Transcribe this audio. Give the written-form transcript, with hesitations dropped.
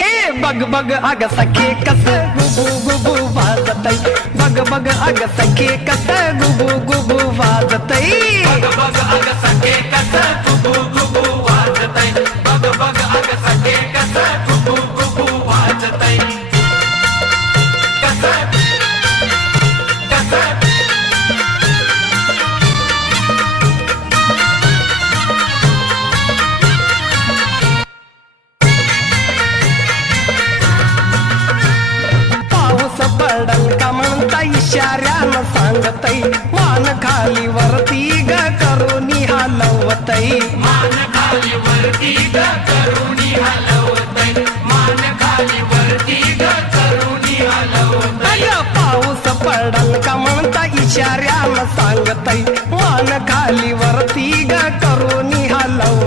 ये बग बग अग सखे कस गुबू गुबू वाजतई, बग बग अग सखे कस गुबू गुबू वाजतई, बग बग अग सखे कस गुबू गुबू वाजतई, बग बग अग सखे कस गुबू गुबू वाजतई, कस कस पाऊस पडल का म्हणता इशाऱ्यानं सांगतई, मान खाली वरती ग करून हलवतई.